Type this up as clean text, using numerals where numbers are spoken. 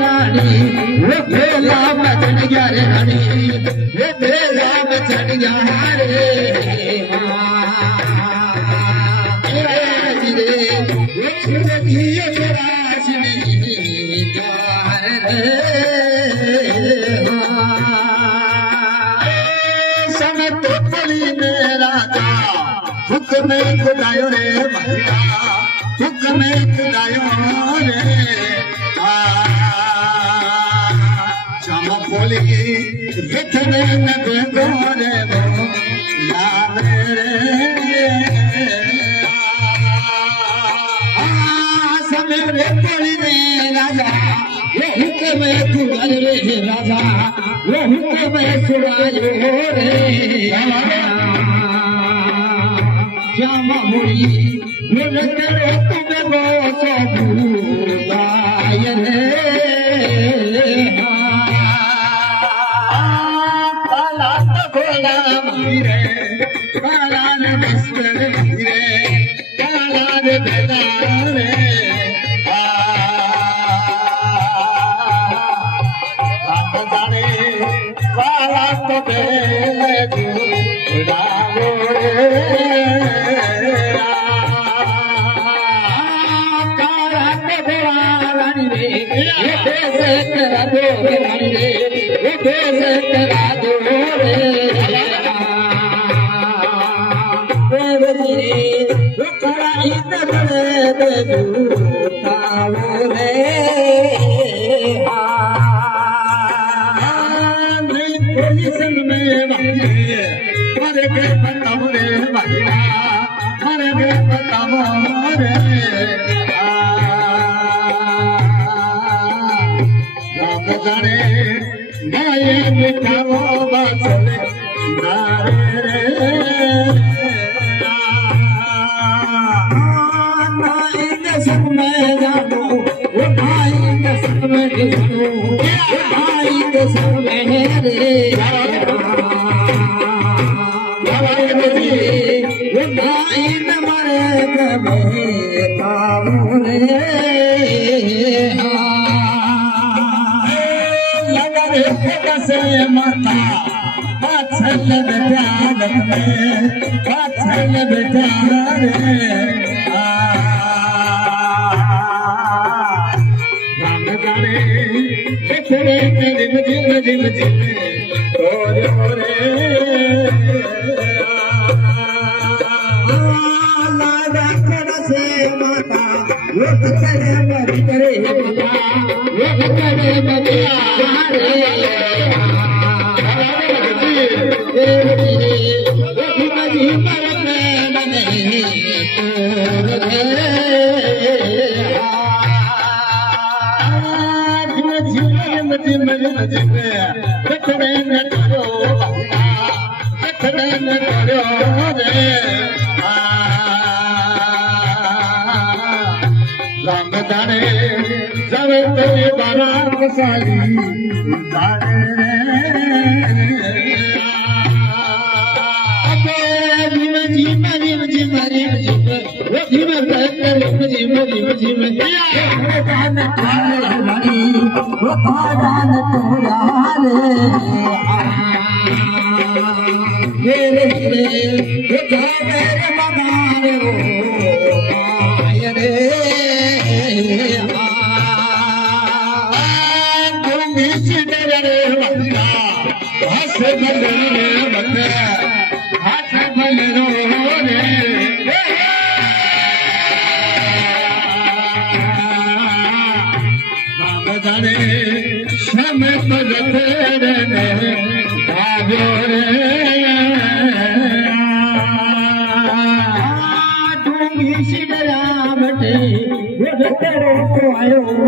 रानी वो बेला बचन गया रे रानी वो बेला बचन गया रे हुक्म खुदायो रे भैया हुक्म खुदायो रे श्याम बोली लिखने न देगो रे वो याद रे समेरे बोली रे राजा वो हुक्म खुदायो रे राजा वो हुक्म खुदायो रे श्यामा मुड़ी मुरकरो तुम्हें बोसो भूलाय रे काला घोड़ा मीरे काला ने बस्तर मीरे काला ने बेटा रे आप जाने काला तो बेले गुड़ावो रे आयो